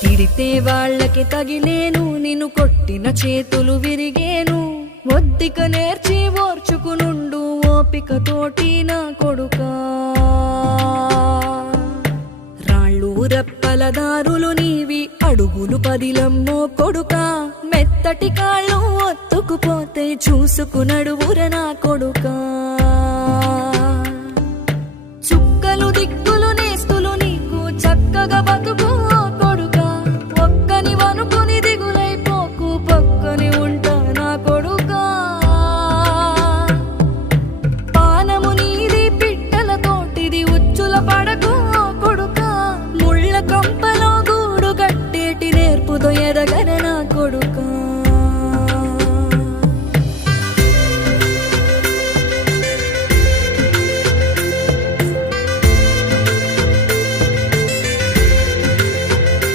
తిడితే వాళ్ళకి తగిలేను, నిన్ను కొట్టిన చేతులు విరిగేను. ఒద్దిక నేర్చి ఓర్చుకునుండు ఓపికతోటి నా కొడుకా. రాళ్ళు రెప్పల దారులు నీవి, అడుగులు పదిలమ్మో కొడుకా. మెత్తటి కాళ్ళు ఒత్తుకుపోతే చూసుకునడువుర నా కొడుకా. చుక్కలు దిక్కులు నేస్తులు నీకు చక్కగా బతుకు